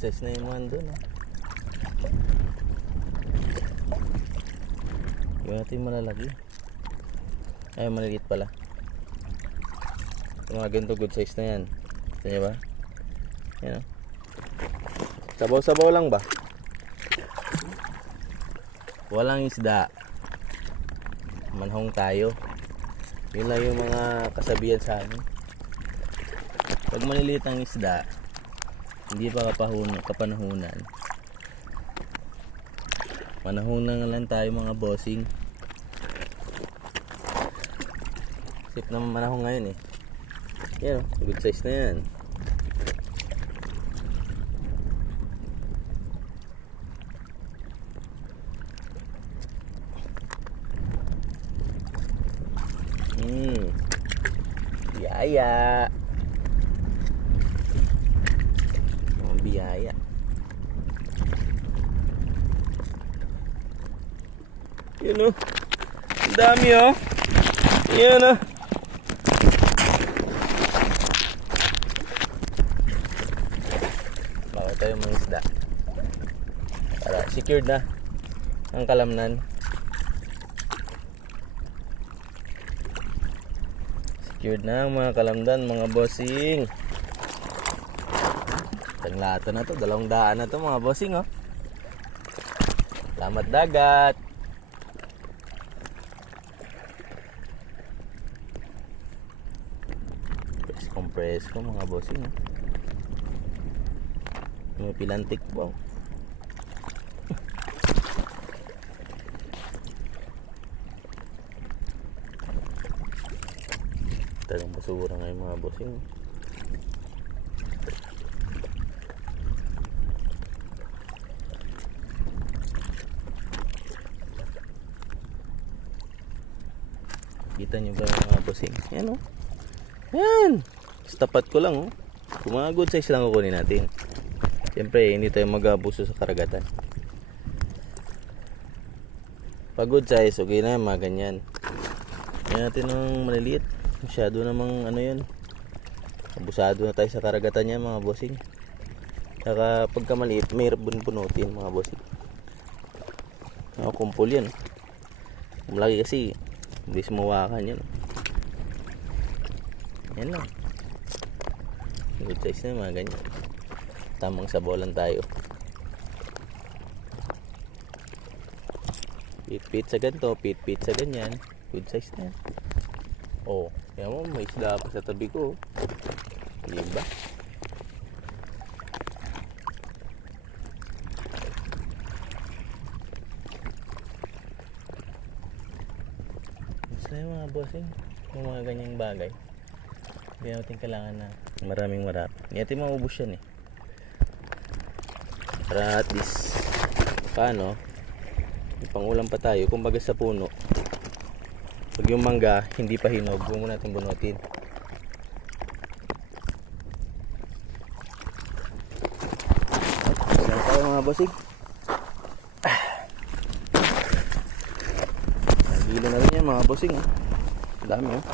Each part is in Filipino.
size na yung mga doon. Yung natin malalaki. Ay, maliliit pala. Yung mga ganito good size na yan. Gusto nyo ba? Yan o. Sabaw-sabaw lang ba? Walang isda. Manhong tayo. Yun lang yung mga kasabihan sa amin. Pag maliliit ang isda, hindi pa kapanahunan. Panahon na lang tayo mga bossing. Sip naman manahon ngayon eh. Yan o, good size na yan. Biyaya. Biyaya. Yun o. Ang dami o. Yan o. Bawa tayo mga isda. Para secured na ang kalamnan. Secured na ang mga kalamdan, mga bossing. Tanglato na to, 200 na to mga bossing oh. Salamat dagat. Press ko mga bossing oh. May pilantik po. Talagang basura ngayon mga bossing. Kita nyo ba mga bossing? Yan o. Yan. Tapat ko lang oh. Kung mga good size lang kukunin natin. Siyempre hindi tayo mag-abuso sa karagatan. Pag good size okay na mga ganyan. Yan natin ng maliliit. Masyado namang ano yun. Abusado na tayo sa karagatan niya mga bossing. Saka pagka maliit mahirap bunutin mga bossing. Kumpul yan. Malaki kasi bilis mawakan yan. Yan lang. Good size na mga ganyan. Tamang sabaw lang tayo. Pit-pit sa ganito, pit-pit sa ganyan. Good size na yan. Oh, yan mo, may isda pa sa tabi ko. Hindi ba? Gusto yung mga bossing, yung mga ganyang bagay. Hindi natin kailangan na maraming marami. Hindi natin maubos yan eh. Para at least paano pangulam pa tayo kumbaga sa puno. Pag yung mangga hindi pa hinog, huwag muna natin bunutin. Saan tayo mga bossing? Nagilo na rin yan mga bossing eh. Dami oh.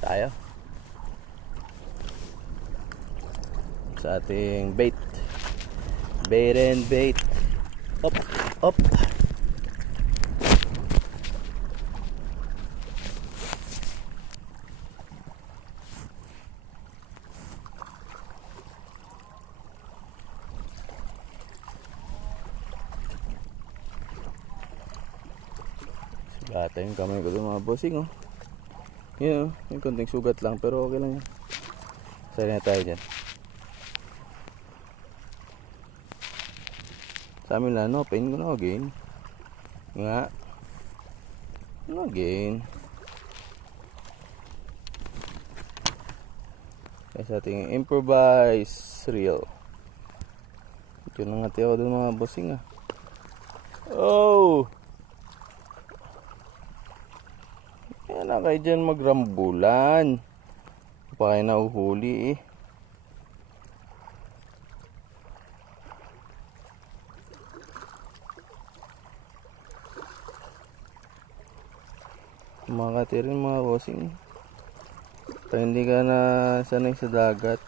Tayo sa ating bait and bait. Op, op. Sugata yung kamay ko doon mga bossing oh. Yun, yung konting sugat lang pero okay lang yan. Sari na tayo dyan. Sa amin lang, no, pain ko na again. Nga. Ano again? Kaya sa ating improvise reel. Ito na nga tayo doon mga bossing ah. Oh! Yan na kayo dyan magrambulan. Pa kayo nauhuli eh. Makati rin mga bossing. Kaya hindi ka na sanay sa dagat.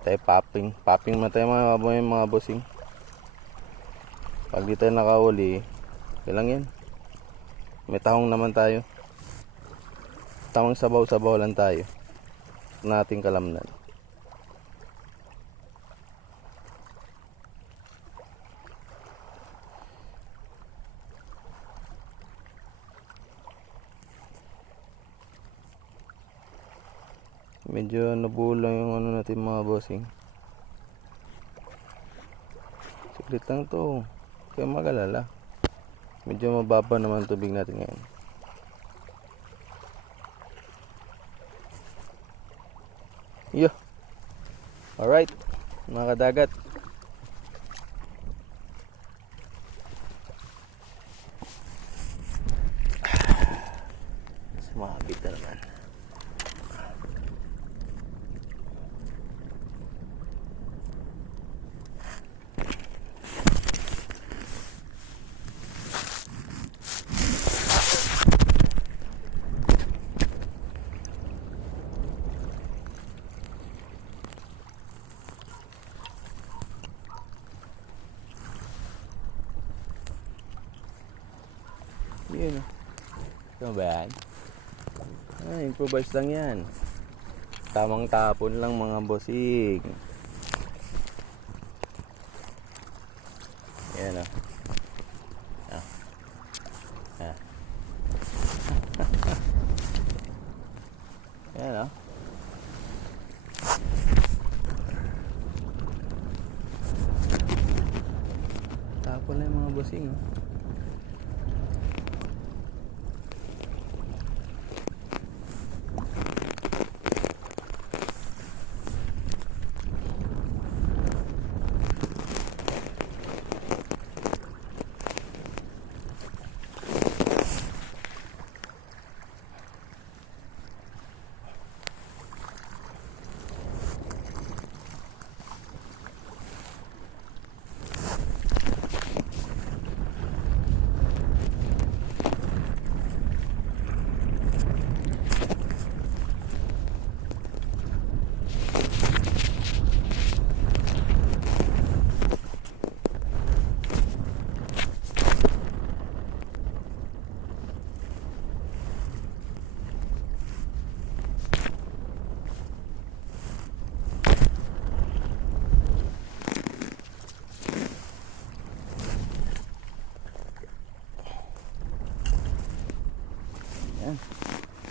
Tayo popping. Popping na tayo mga bossing. Pag di tayo nakahuli, ilang yan. May tahong naman tayo. Tamang sabaw-sabaw lang tayo. Nating kalamnan. Medyo nabulang yung ano natin mga bossing. Saglit lang to. Kaya magalala. Medyo mababa naman tubig natin ngayon. Yo. Alright. Mga kadagat. Sumabit na naman. Yun. Ito ba yan? Improvise lang yan. Tamang tapon lang mga bossing. Yan o. Yan o. Tapon lang mga bossing.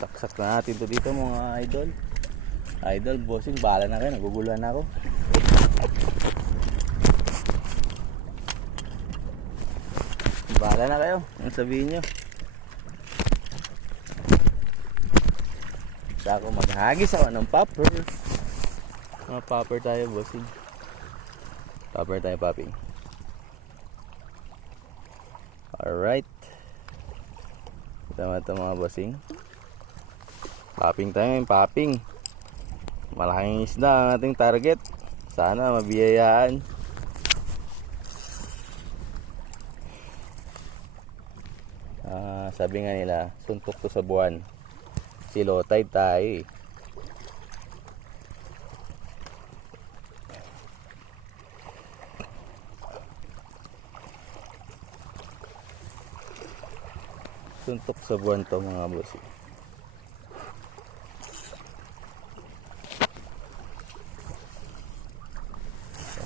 Saksak na natin to dito mga idol. Idol, bossing, bahala na kayo. Naguguluhan na ako. Bahala na kayo. Ang sabihin nyo. Basta ako maghagis ako ng popper. Mga popper tayo, bossing. Popper tayo, popping. Alright. Tama ito mga bossing. Popping tayo ngayon, popping. Malaking isda ang ating target. Sana mabiyayaan. Sabi nga nila, suntok to sa buwan. Low tide tayo eh. Suntok sa buwan to mga bossing.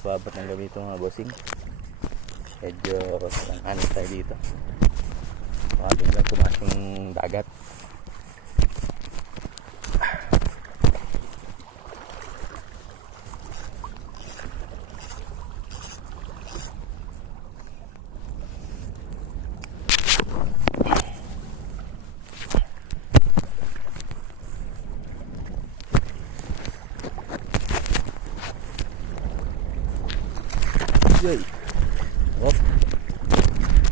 Babat ng gabi ito mga bossing. Medyo anit tayo dito. Baka biglang tumaas yung dagat. Yoy. Hop.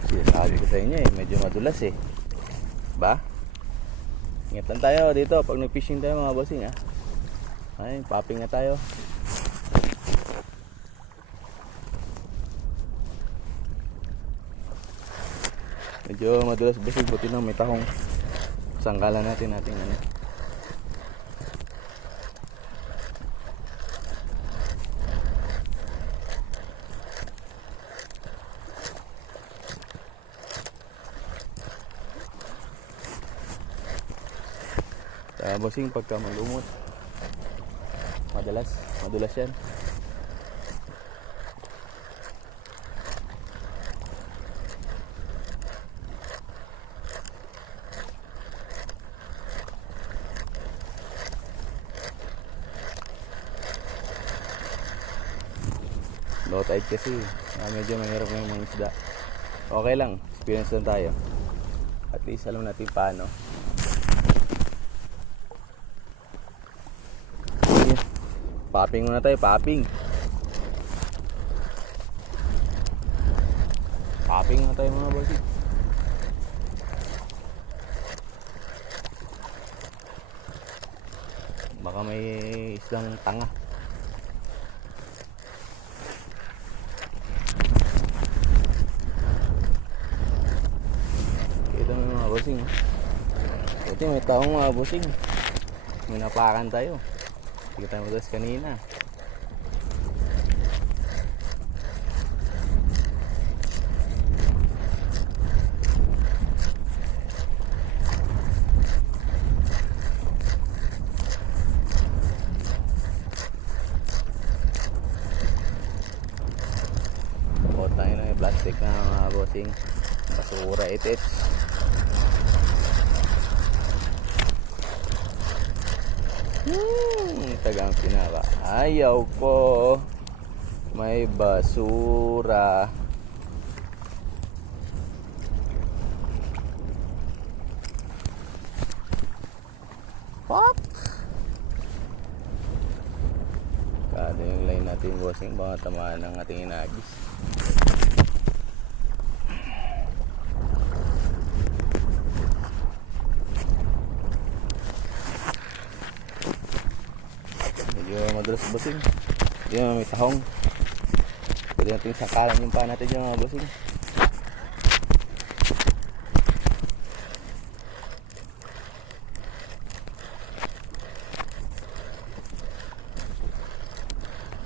Sinasabi ko sa inyo eh, medyo madulas eh. Ba? Ingat lang tayo dito pag nag-fishing tayo mga bossing ha. Ay, popping na tayo. Medyo madulas busing, buti na may tahong. Sangkalan natin ano. Bossing, pagka malumot, madulas yan. Low tide kasi, medyo mahirap ng mga isda. Okay lang, experience lang tayo. At least alam natin paano. Popping muna tayo, popping. Popping muna tayo mga bossing. Baka may islang tanga. Kita mo mga bossing. Ito may taong mga bossing. May napakan tayo. Hindi tayo madulas kanina. Bukod tayo ng plastic na mga bossing. Basura itit. Tagang pinaka. Ayaw ko. May basura. What? Kada yung line natin bossing, baka tamaan ng ating inagis. Madulas bossing. Hindi naman may tahong. Pwede natin sakalan yung paa natin dyan mga bossing.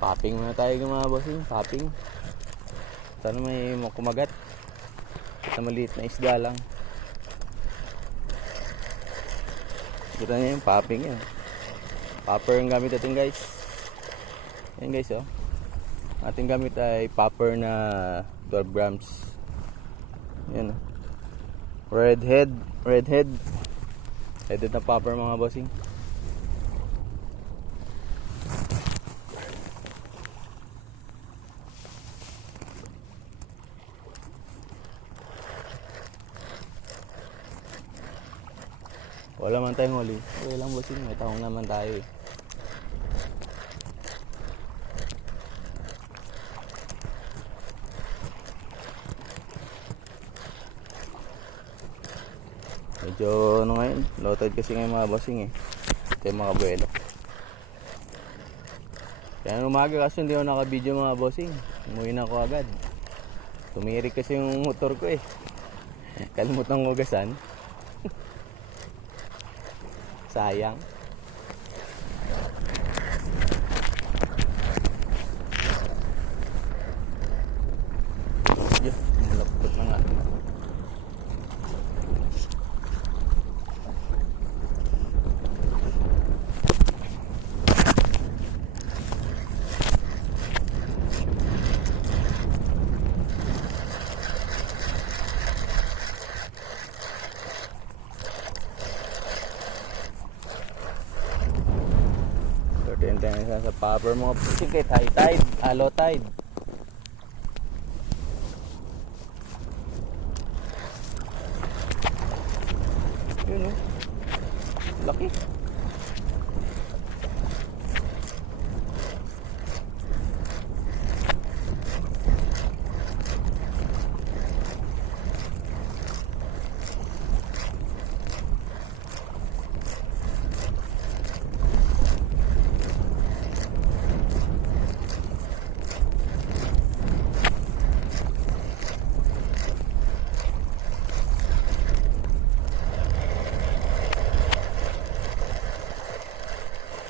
Popping muna tayo mga bossing. Popping. Sana may kumagat. Sa maliit na isda lang. Kita niya yung popping yan. Popper ang gamit natin guys. Ayan guys oh. Ating gamit ay popper na 12 grams. Ayan oh. Redhead na popper mga bossing. Wala man tayong huli. Okay lang bossing, may tahong naman tayo eh. Medyo ano ngayon, low tide kasi ngayon mga bossing eh. Ito yung mga buwelo. Kaya umaga kasi hindi ako naka-video mga bossing. Umuwi na ako agad. Tumirik kasi yung motor ko eh. Kalimutan ko hugasan. Sayang. Yo, malapot na nga. Tendensa sa popper mga pusing kahit high tide, low tide. Yun oh. Laki.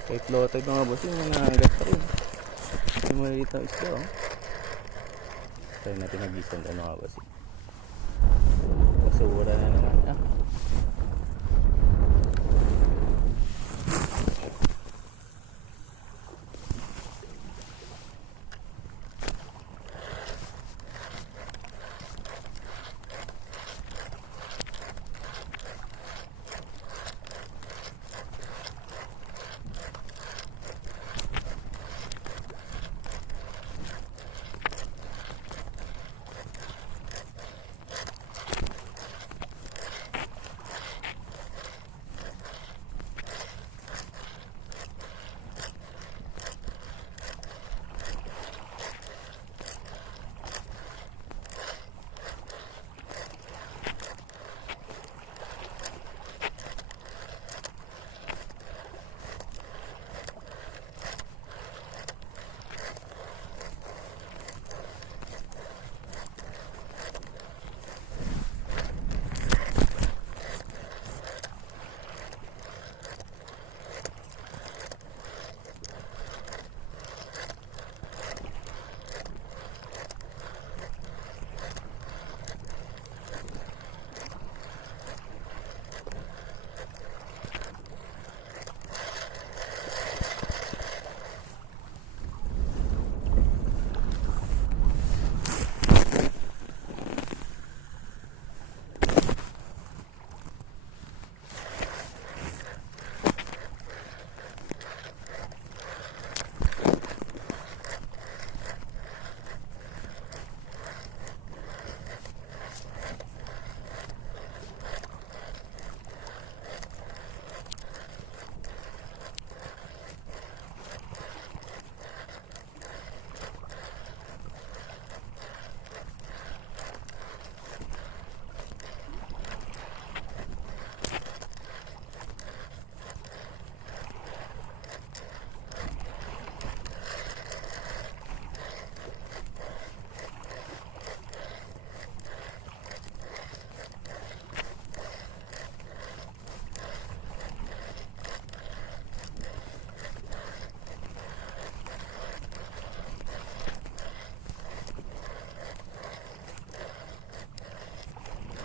Kahit low tide mga bossing, nangangagat pa rin. Yung maliliit na isda, oh. Try natin nagisan ka mga bossing. Basura na naman, ah.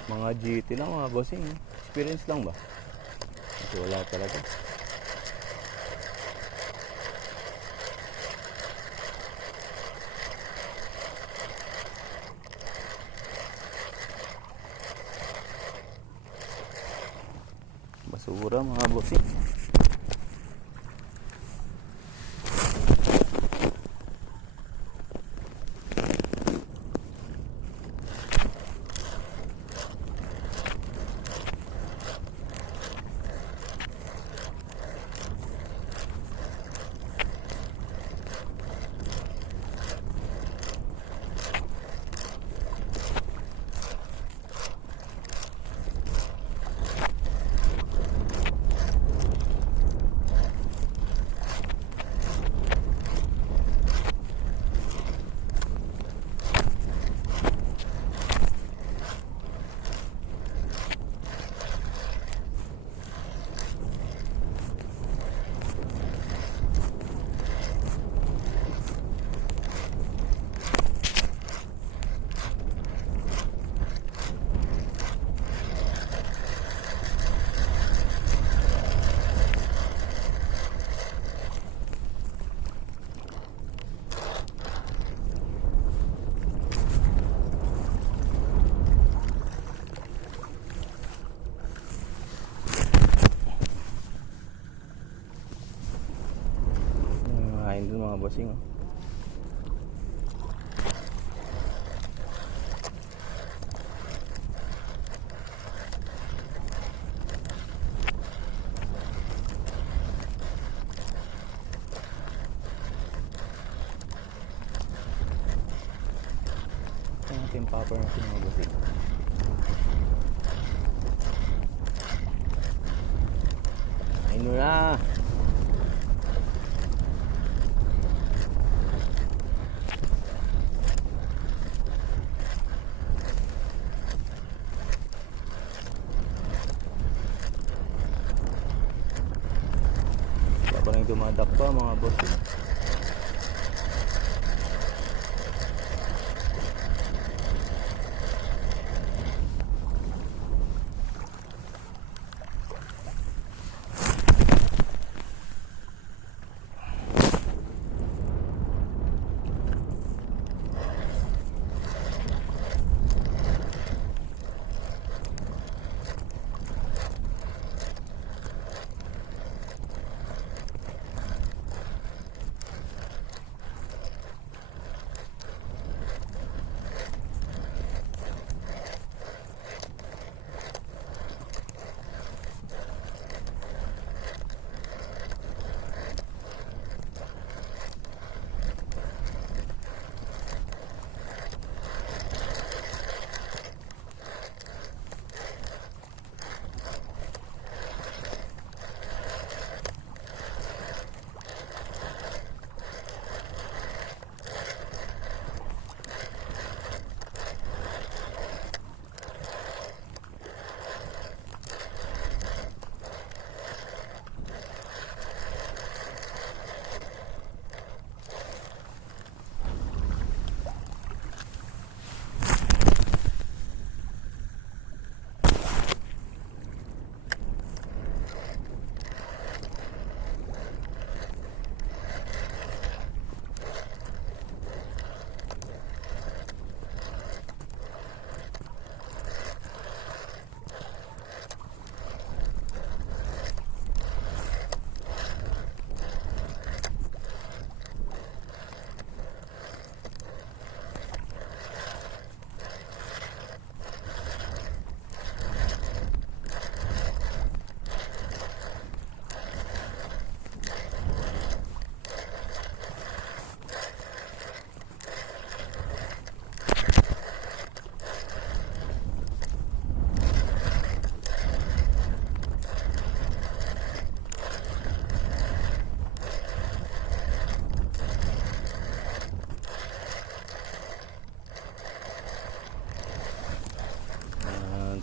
Mga GT lang mga bossing. Experience lang ba? Kasi wala talaga. Basura mga bossing. Kain dun mga bossing, oh. Ito natin popper natin mga bossing. Kain mo na. Parang dumadak pa mga boss.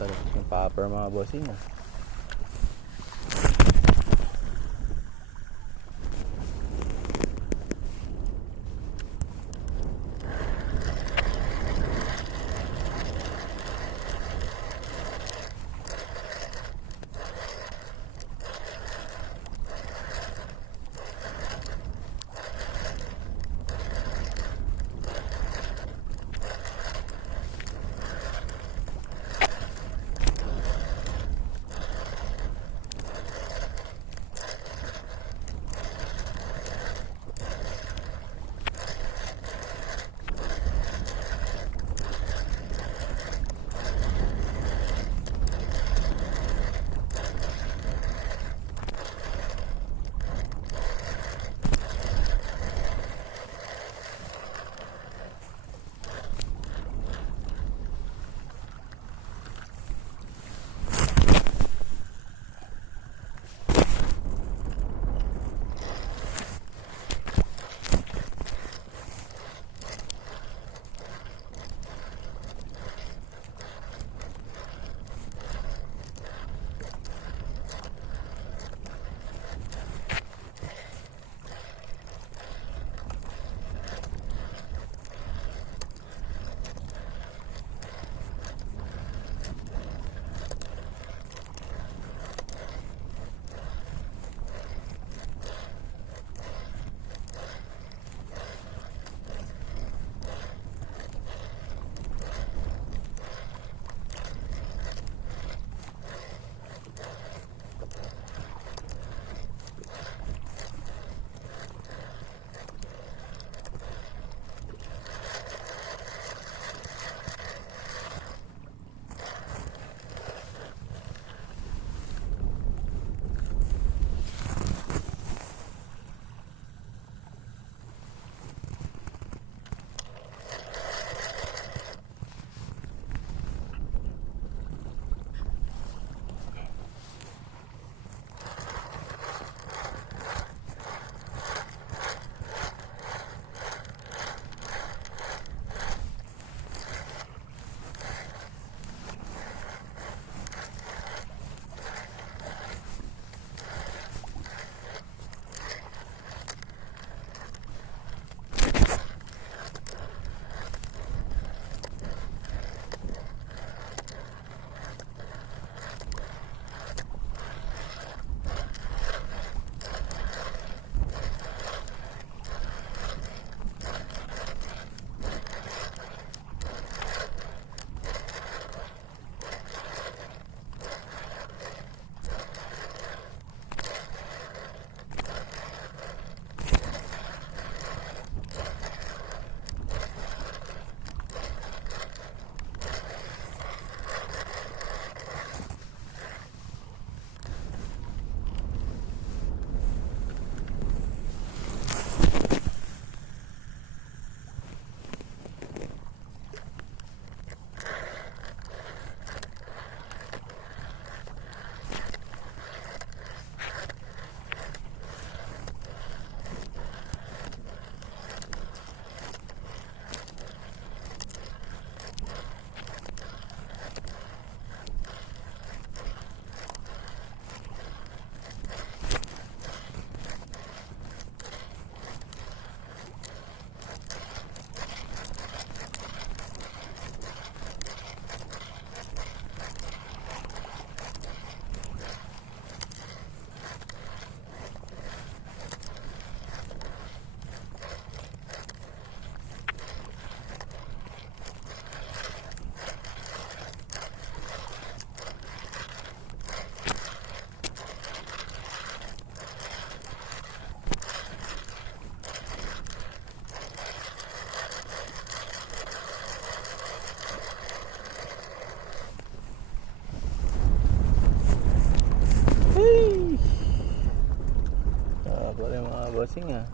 Tapos yung popper mga bossing. Wala yung mga bossing ah.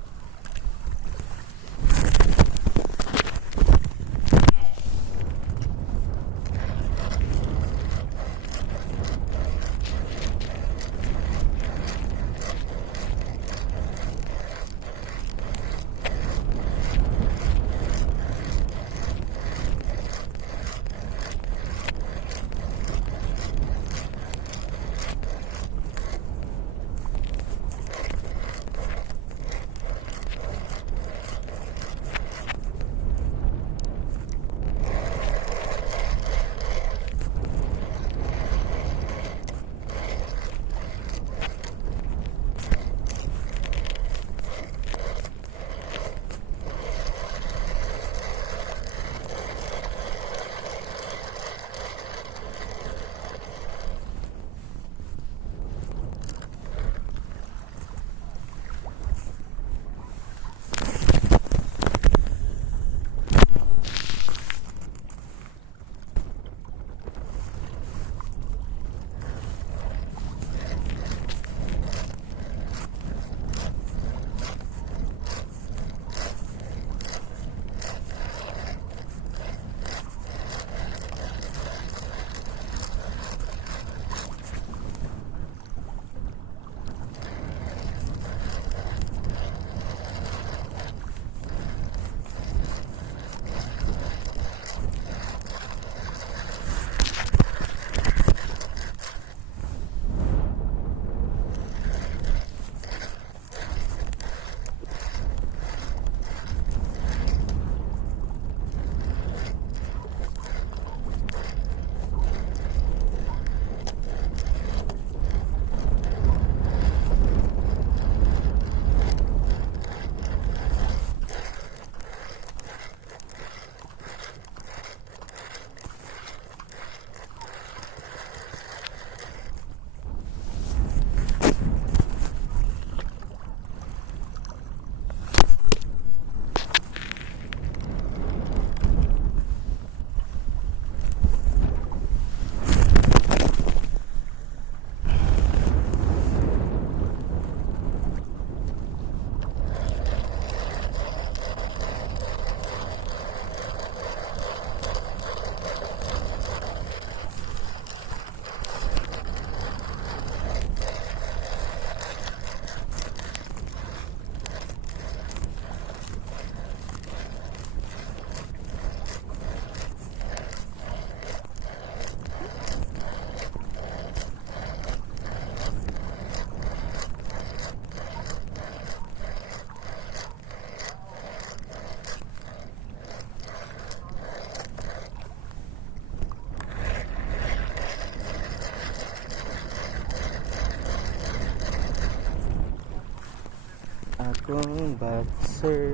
Akong boxer.